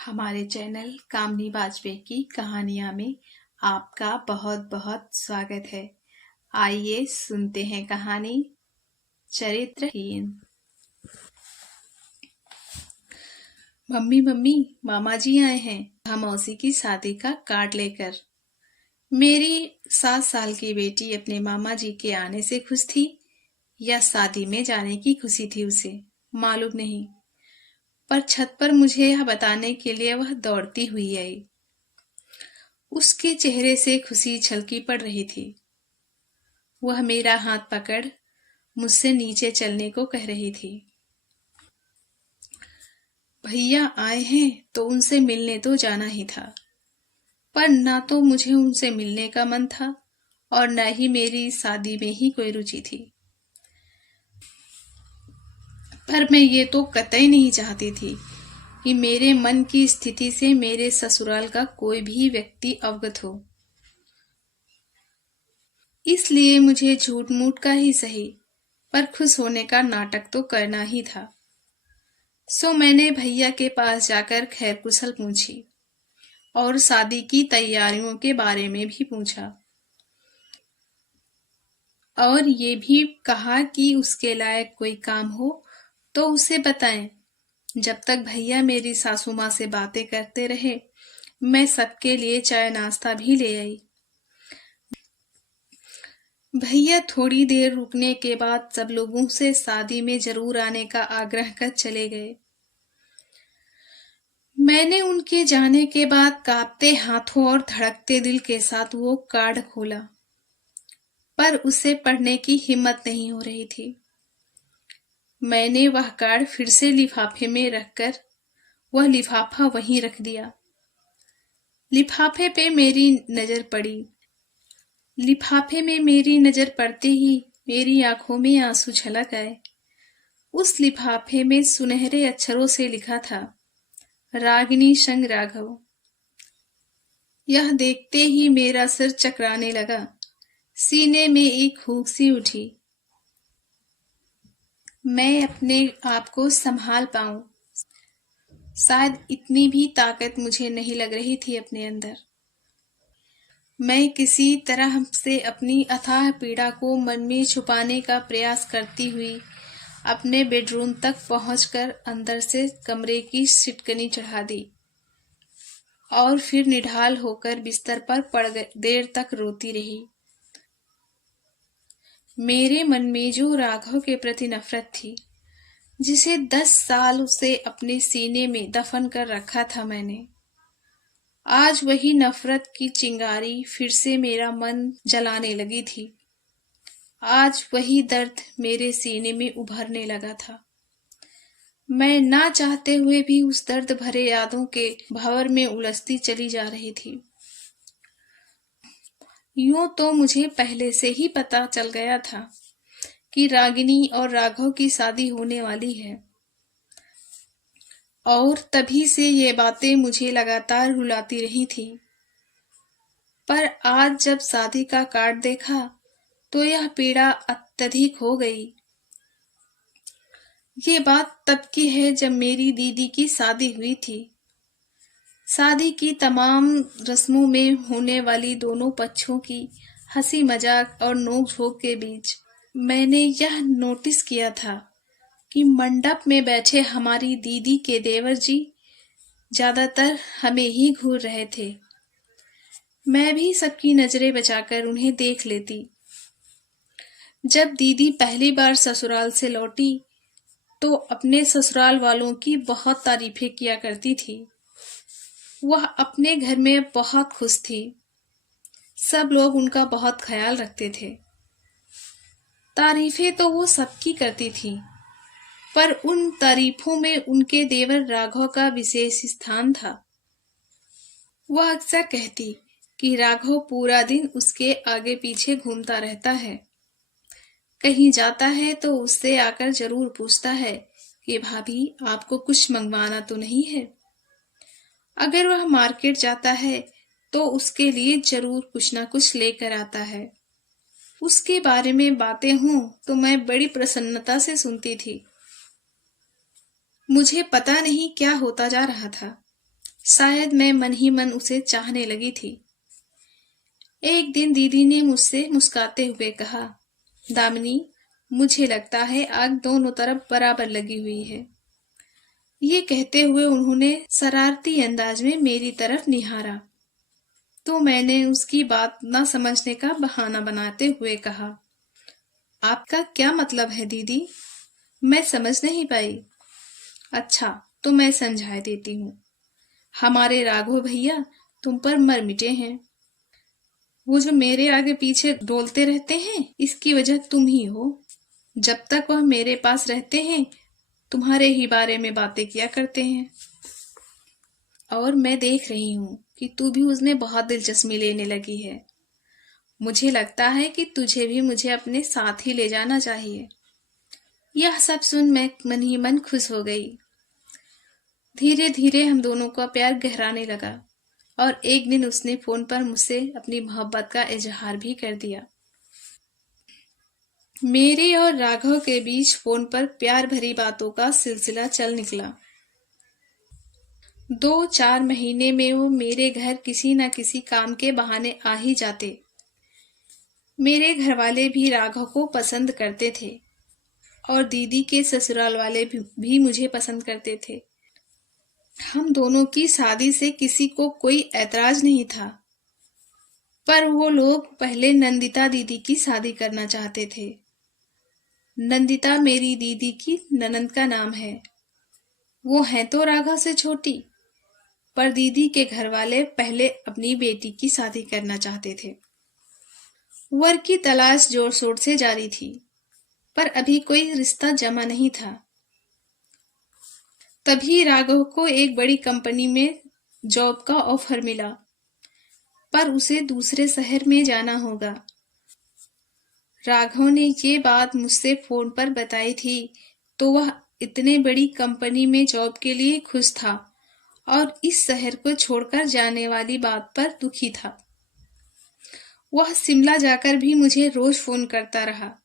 हमारे चैनल कामनी वाजपेयी की कहानियाँ में आपका बहुत बहुत स्वागत है। आइए सुनते हैं कहानी चरित्रहीन। मम्मी मम्मी, मामा जी आए हैं। हम मौसी की शादी का कार्ड लेकर। मेरी 7 साल की बेटी अपने मामा जी के आने से खुश थी या शादी में जाने की खुशी थी उसे मालूम नहीं, पर छत पर मुझे यह बताने के लिए वह दौड़ती हुई आई। उसके चेहरे से खुशी छलकी पड़ रही थी। वह मेरा हाथ पकड़ मुझसे नीचे चलने को कह रही थी। भैया आए हैं तो उनसे मिलने तो जाना ही था, पर ना तो मुझे उनसे मिलने का मन था और न ही मेरी शादी में ही कोई रुचि थी। पर मैं ये तो कतई नहीं चाहती थी कि मेरे मन की स्थिति से मेरे ससुराल का कोई भी व्यक्ति अवगत हो। इसलिए मुझे झूठ मूठ का ही सही, पर खुश होने का नाटक तो करना ही था। सो मैंने भैया के पास जाकर खैर कुशल पूछी और शादी की तैयारियों के बारे में भी पूछा और ये भी कहा कि उसके लायक कोई काम हो तो उसे बताएं। जब तक भैया मेरी सासू माँ से बातें करते रहे, मैं सबके लिए चाय नाश्ता भी ले आई। भैया थोड़ी देर रुकने के बाद सब लोगों से शादी में जरूर आने का आग्रह कर चले गए। मैंने उनके जाने के बाद कांपते हाथों और धड़कते दिल के साथ वो कार्ड खोला, पर उसे पढ़ने की हिम्मत नहीं हो रही थी। मैंने वह कार्ड फिर से लिफाफे में रखकर वह लिफाफा वहीं रख दिया। लिफाफे पे मेरी नजर पड़ी। लिफाफे में मेरी नजर पड़ते ही मेरी आंखों में आंसू छलक आए। उस लिफाफे में सुनहरे अक्षरों से लिखा था, रागिनी संग राघव। यह देखते ही मेरा सिर चकराने लगा। सीने में एक हुक सी उठी। मैं अपने आप को संभाल पाऊं, शायद इतनी भी ताकत मुझे नहीं लग रही थी अपने अंदर। मैं किसी तरह से अपनी अथाह पीड़ा को मन में छुपाने का प्रयास करती हुई अपने बेडरूम तक पहुंचकर अंदर से कमरे की सिटकनी चढ़ा दी और फिर निढाल होकर बिस्तर पर पड़ देर तक रोती रही। मेरे मन में जो राघव के प्रति नफरत थी, जिसे 10 साल उसे अपने सीने में दफन कर रखा था मैंने, आज वही नफरत की चिंगारी फिर से मेरा मन जलाने लगी थी। आज वही दर्द मेरे सीने में उभरने लगा था। मैं ना चाहते हुए भी उस दर्द भरे यादों के भंवर में उलझती चली जा रही थी। यूं तो मुझे पहले से ही पता चल गया था कि रागिनी और राघव की शादी होने वाली है, और तभी से ये बातें मुझे लगातार रुलाती रही थी। पर आज जब शादी का कार्ड देखा तो यह पीड़ा अत्यधिक हो गई। ये बात तब की है जब मेरी दीदी की शादी हुई थी। शादी की तमाम रस्मों में होने वाली दोनों पक्षों की हंसी मजाक और नोक-झोंक के बीच मैंने यह नोटिस किया था कि मंडप में बैठे हमारी दीदी के देवर जी ज्यादातर हमें ही घूर रहे थे। मैं भी सबकी नजरें बचाकर उन्हें देख लेती। जब दीदी पहली बार ससुराल से लौटी तो अपने ससुराल वालों की बहुत तारीफें किया करती थी। वह अपने घर में बहुत खुश थी। सब लोग उनका बहुत ख्याल रखते थे। तारीफें तो वो सबकी करती थी, पर उन तारीफों में उनके देवर राघव का विशेष स्थान था। वह अक्सर कहती कि राघव पूरा दिन उसके आगे पीछे घूमता रहता है। कहीं जाता है तो उससे आकर जरूर पूछता है कि भाभी आपको कुछ मंगवाना तो नहीं है। अगर वह मार्केट जाता है तो उसके लिए जरूर कुछ ना कुछ लेकर आता है। उसके बारे में बातें हों तो मैं बड़ी प्रसन्नता से सुनती थी। मुझे पता नहीं क्या होता जा रहा था। शायद मैं मन ही मन उसे चाहने लगी थी। एक दिन दीदी ने मुझसे मुस्कुराते हुए कहा, दामिनी, मुझे लगता है आग दोनों तरफ बराबर लगी हुई है। ये कहते हुए उन्होंने शरारती अंदाज में मेरी तरफ निहारा, तो मैंने उसकी बात न समझने का बहाना बनाते हुए कहा, आपका क्या मतलब है दीदी? मैं समझ नहीं पाई। अच्छा, तो मैं समझा देती हूँ। हमारे राघव भैया तुम पर मर मिटे हैं। वो जो मेरे आगे पीछे डोलते रहते हैं, इसकी वजह तुम ही हो। जब तक वह मेरे पास रहते हैं, तुम्हारे ही बारे में बातें किया करते हैं। और मैं देख रही हूँ कि तू भी उसमें बहुत दिलचस्पी लेने लगी है। मुझे लगता है कि तुझे भी मुझे अपने साथ ही ले जाना चाहिए। यह सब सुन मैं मन ही मन खुश हो गई। धीरे धीरे हम दोनों का प्यार गहराने लगा और एक दिन उसने फोन पर मुझसे अपनी मोहब्बत का इजहार भी कर दिया। मेरे और राघव के बीच फोन पर प्यार भरी बातों का सिलसिला चल निकला। 2-4 महीने में वो मेरे घर किसी न किसी काम के बहाने आ ही जाते। मेरे घरवाले भी राघव को पसंद करते थे और दीदी के ससुराल वाले भी मुझे पसंद करते थे। हम दोनों की शादी से किसी को कोई ऐतराज नहीं था, पर वो लोग पहले नंदिता दीदी की शादी करना चाहते थे। नंदिता मेरी दीदी की ननंद का नाम है। वो है तो राघव से छोटी, पर दीदी के घर वाले पहले अपनी बेटी की शादी करना चाहते थे। वर की तलाश जोर शोर से जारी थी, पर अभी कोई रिश्ता जमा नहीं था। तभी राघव को एक बड़ी कंपनी में जॉब का ऑफर मिला, पर उसे दूसरे शहर में जाना होगा। राघव ने ये बात मुझसे फोन पर बताई थी, तो वह इतने बड़ी कंपनी में जॉब के लिए खुश था और इस शहर को छोड़कर जाने वाली बात पर दुखी था। वह शिमला जाकर भी मुझे रोज फोन करता रहा।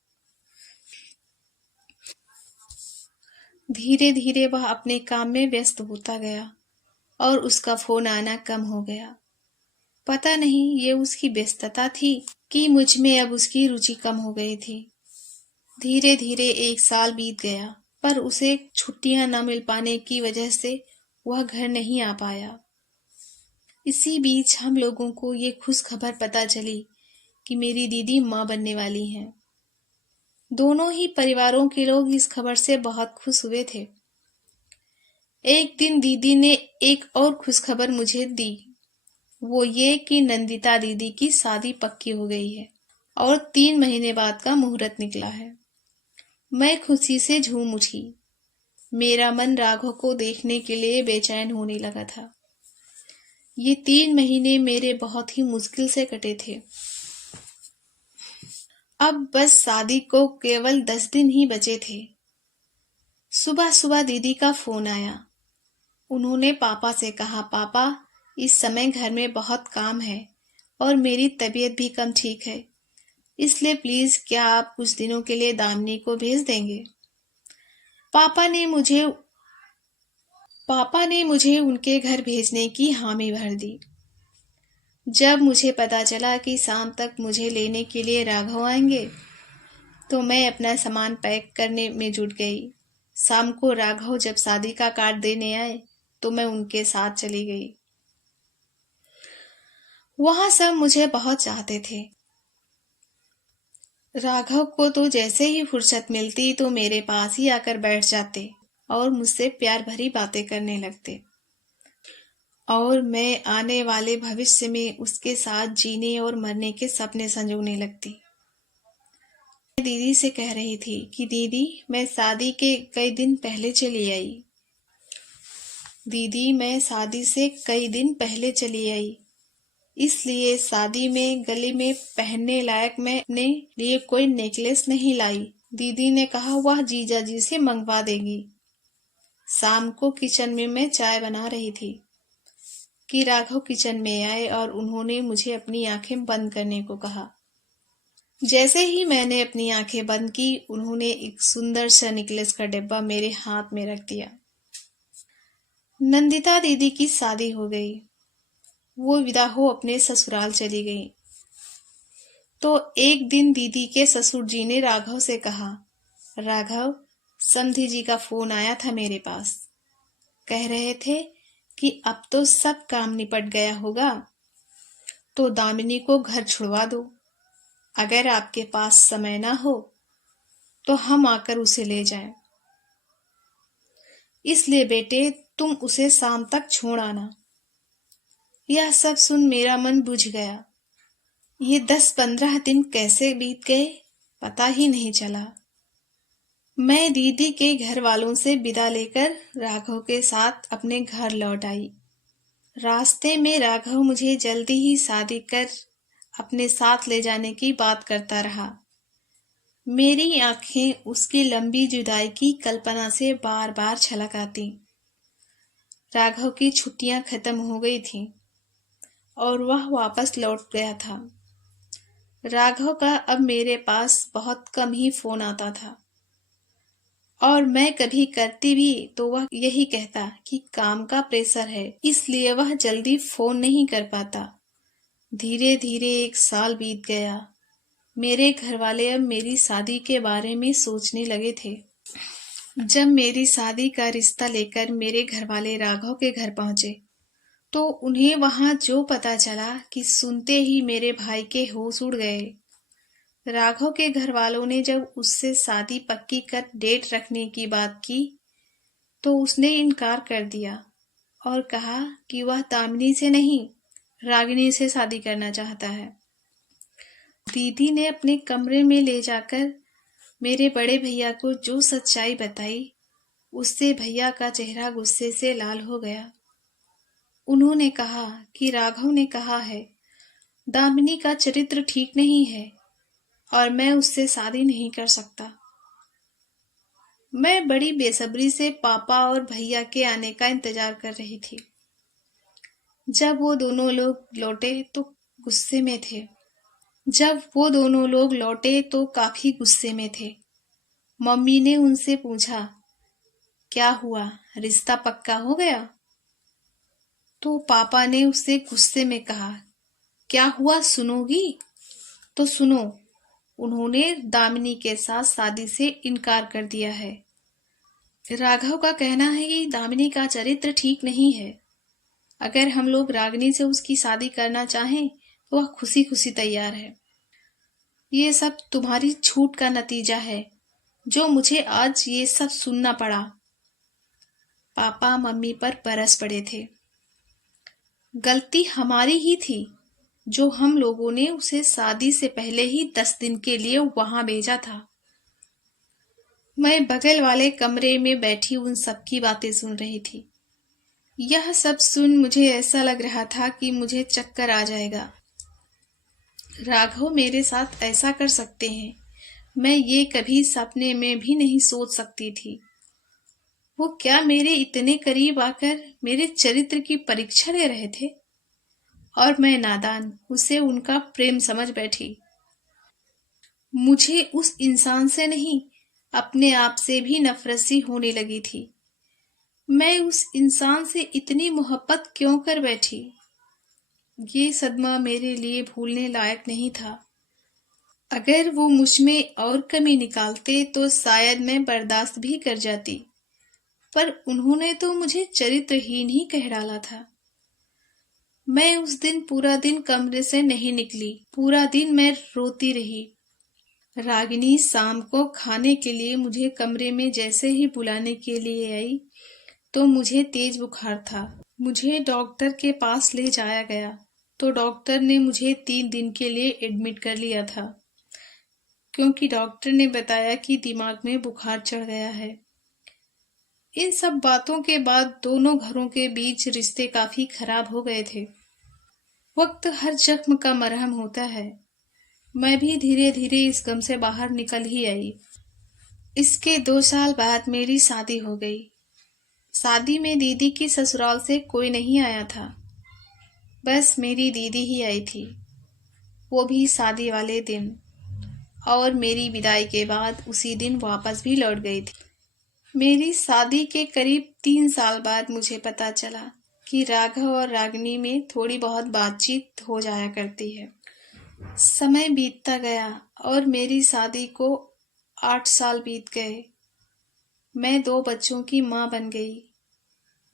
धीरे धीरे वह अपने काम में व्यस्त होता गया और उसका फोन आना कम हो गया। पता नहीं ये उसकी व्यस्तता थी कि मुझ में अब उसकी रुचि कम हो गई थी। धीरे धीरे 1 साल बीत गया, पर उसे छुट्टियां न मिल पाने की वजह से वह घर नहीं आ पाया। इसी बीच हम लोगों को ये खुश खबर पता चली कि मेरी दीदी माँ बनने वाली हैं। दोनों ही परिवारों के लोग इस खबर से बहुत खुश हुए थे। एक दिन दीदी ने एक और खुशखबर मुझे दी, वो ये कि नंदिता दीदी की शादी पक्की हो गई है और 3 महीने बाद का मुहूर्त निकला है। मैं खुशी से झूम उठी। मेरा मन राघव को देखने के लिए बेचैन होने लगा था। ये 3 महीने मेरे बहुत ही मुश्किल से कटे थे। अब बस शादी को केवल 10 दिन ही बचे थे। सुबह सुबह दीदी का फोन आया। उन्होंने पापा से कहा, पापा, इस समय घर में बहुत काम है और मेरी तबीयत भी कम ठीक है, इसलिए प्लीज क्या आप कुछ दिनों के लिए दामिनी को भेज देंगे। पापा ने मुझे उनके घर भेजने की हामी भर दी। जब मुझे पता चला कि शाम तक मुझे लेने के लिए राघव आएंगे, तो मैं अपना सामान पैक करने में जुट गई। शाम को राघव जब शादी का कार्ड देने आए, तो मैं उनके साथ चली गई। वहां सब मुझे बहुत चाहते थे। राघव को तो जैसे ही फुर्सत मिलती तो मेरे पास ही आकर बैठ जाते और मुझसे प्यार भरी बातें करने लगते, और मैं आने वाले भविष्य में उसके साथ जीने और मरने के सपने संजोने लगती। मैं दीदी से कह रही थी कि दीदी, मैं शादी के कई दिन पहले चली आई। दीदी, मैं शादी से कई दिन पहले चली आई, इसलिए शादी में गले में पहनने लायक मैं अपने लिए कोई नेकलेस नहीं लाई। दीदी ने कहा वह जीजा जी से मंगवा देगी। शाम को किचन में मैं चाय बना रही थी कि राघव किचन में आए और उन्होंने मुझे अपनी आंखें बंद करने को कहा। जैसे ही मैंने अपनी आंखें बंद की, उन्होंने एक सुंदर सा नेकलेस का डिब्बा मेरे हाथ में रख दिया। नंदिता दीदी की शादी हो गई। वो विदा हो अपने ससुराल चली गई। तो एक दिन दीदी के ससुर जी ने राघव से कहा, राघव, समधी जी का फोन आया था मेरे पास। कह रहे थे कि अब तो सब काम निपट गया होगा, तो दामिनी को घर छुड़वा दो। अगर आपके पास समय ना हो तो हम आकर उसे ले जाएं। इसलिए बेटे, तुम उसे शाम तक छोड़ आना। यह सब सुन मेरा मन बुझ गया। ये 10-15 दिन कैसे बीत गए पता ही नहीं चला। मैं दीदी के घर वालों से विदा लेकर राघव के साथ अपने घर लौट आई। रास्ते में राघव मुझे जल्दी ही शादी कर अपने साथ ले जाने की बात करता रहा। मेरी आंखें उसकी लंबी जुदाई की कल्पना से बार बार छलक आती। राघव की छुट्टियां खत्म हो गई थीं और वह वापस लौट गया था। राघव का अब मेरे पास बहुत कम ही फोन आता था, और मैं कभी करती भी तो वह यही कहता कि काम का प्रेशर है, इसलिए वह जल्दी फोन नहीं कर पाता। धीरे धीरे 1 साल बीत गया। मेरे घर वाले अब मेरी शादी के बारे में सोचने लगे थे। जब मेरी शादी का रिश्ता लेकर मेरे घर वाले राघव के घर पहुंचे, तो उन्हें वहां जो पता चला कि सुनते ही मेरे भाई के होश उड़ गए। राघव के घर वालों ने जब उससे शादी पक्की कर डेट रखने की बात की, तो उसने इनकार कर दिया और कहा कि वह दामिनी से नहीं, रागिनी से शादी करना चाहता है। दीदी ने अपने कमरे में ले जाकर मेरे बड़े भैया को जो सच्चाई बताई, उससे भैया का चेहरा गुस्से से लाल हो गया। उन्होंने कहा कि राघव ने कहा है दामिनी का चरित्र ठीक नहीं है और मैं उससे शादी नहीं कर सकता। मैं बड़ी बेसब्री से पापा और भैया के आने का इंतजार कर रही थी। जब वो दोनों लोग लौटे तो काफी गुस्से में थे। मम्मी ने उनसे पूछा, क्या हुआ, रिश्ता पक्का हो गया? तो पापा ने उससे गुस्से में कहा, क्या हुआ, सुनोगी? तो सुनो, उन्होंने दामिनी के साथ शादी से इनकार कर दिया है। राघव का कहना है कि दामिनी का चरित्र ठीक नहीं है। अगर हम लोग रागिनी से उसकी शादी करना चाहें तो वह खुशी खुशी तैयार है। ये सब तुम्हारी छूट का नतीजा है, जो मुझे आज ये सब सुनना पड़ा। पापा मम्मी पर बरस पड़े थे। गलती हमारी ही थी, जो हम लोगों ने उसे शादी से पहले ही 10 दिन के लिए वहां भेजा था। मैं बगल वाले कमरे में बैठी उन सबकी बातें सुन रही थी। यह सब सुन मुझे ऐसा लग रहा था कि मुझे चक्कर आ जाएगा। राघव मेरे साथ ऐसा कर सकते हैं, मैं ये कभी सपने में भी नहीं सोच सकती थी। वो क्या मेरे इतने करीब आकर मेरे चरित्र की परीक्षा ले रहे थे? और मैं नादान उसे उनका प्रेम समझ बैठी। मुझे उस इंसान से नहीं, अपने आप से भी नफरत सी होने लगी थी। मैं उस इंसान से इतनी मोहब्बत क्यों कर बैठी? ये सदमा मेरे लिए भूलने लायक नहीं था। अगर वो मुझ में और कमी निकालते तो शायद मैं बर्दाश्त भी कर जाती, पर उन्होंने तो मुझे चरित्रहीन ही कह डाला था। मैं उस दिन पूरा दिन कमरे से नहीं निकली। पूरा दिन मैं रोती रही। रागिनी शाम को खाने के लिए मुझे कमरे में जैसे ही बुलाने के लिए आई, तो मुझे तेज बुखार था। मुझे डॉक्टर के पास ले जाया गया, तो डॉक्टर ने मुझे 3 दिन के लिए एडमिट कर लिया था, क्योंकि डॉक्टर ने बताया कि दिमाग में बुखार चढ़ गया है। इन सब बातों के बाद दोनों घरों के बीच रिश्ते काफी खराब हो गए थे। वक्त हर जख्म का मरहम होता है। मैं भी धीरे धीरे इस गम से बाहर निकल ही आई। इसके 2 साल बाद मेरी शादी हो गई। शादी में दीदी की ससुराल से कोई नहीं आया था, बस मेरी दीदी ही आई थी, वो भी शादी वाले दिन, और मेरी विदाई के बाद उसी दिन वापस भी लौट गई थी। मेरी शादी के करीब 3 साल बाद मुझे पता चला कि राघव और रागिनी में थोड़ी बहुत बातचीत हो जाया करती है। समय बीतता गया और मेरी शादी को 8 साल बीत गए। मैं 2 बच्चों की माँ बन गई।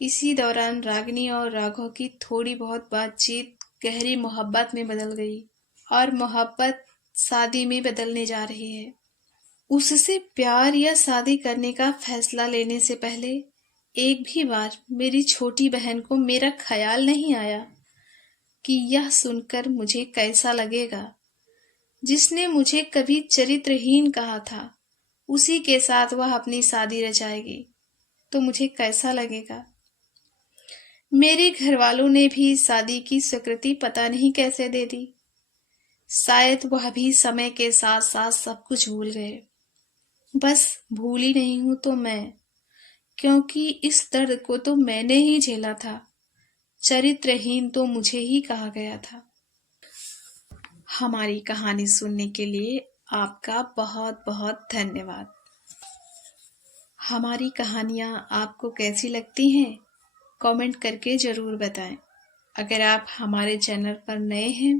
इसी दौरान रागिनी और राघव की थोड़ी बहुत बातचीत गहरी मोहब्बत में बदल गई और मोहब्बत शादी में बदलने जा रही है। उससे प्यार या शादी करने का फैसला लेने से पहले एक भी बार मेरी छोटी बहन को मेरा ख्याल नहीं आया कि यह सुनकर मुझे कैसा लगेगा। जिसने मुझे कभी चरित्रहीन कहा था, उसी के साथ वह अपनी शादी रचाएगी तो मुझे कैसा लगेगा। मेरे घर वालों ने भी शादी की स्वीकृति पता नहीं कैसे दे दी। शायद वह भी समय के साथ साथ सब कुछ भूल गए। बस भूली नहीं हूं तो मैं, क्योंकि इस दर्द को तो मैंने ही झेला था। चरित्रहीन तो मुझे ही कहा गया था। हमारी कहानी सुनने के लिए आपका बहुत बहुत धन्यवाद। हमारी कहानियाँ आपको कैसी लगती हैं? कमेंट करके ज़रूर बताएं। अगर आप हमारे चैनल पर नए हैं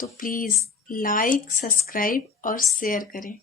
तो प्लीज़ लाइक, सब्सक्राइब और शेयर करें।